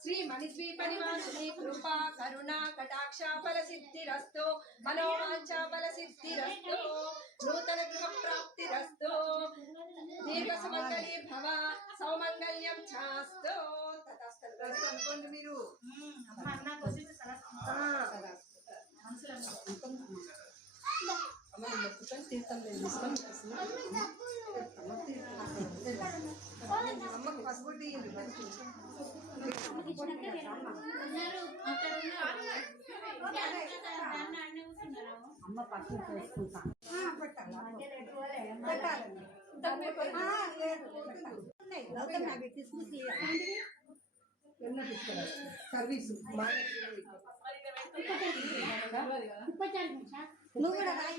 శ్రీ మణిద్వీప నివాసిని కృపా కరుణా కటాక్ష ఫల సిద్ధిరస్తు మనోవాంఛా ఫల సిద్ధిరస్తు నూతన గృహ ప్రాప్తిరస్తు దీర్ఘ సుమంగళి భవ సౌమంగళ్యం చాస్తు తదాస్తు అనుకోండి మీరు అమ్మకు పసుపు అమ్మ పసుపు వేసుకుంటా సర్వీసు నువ్వు కూడా రాయి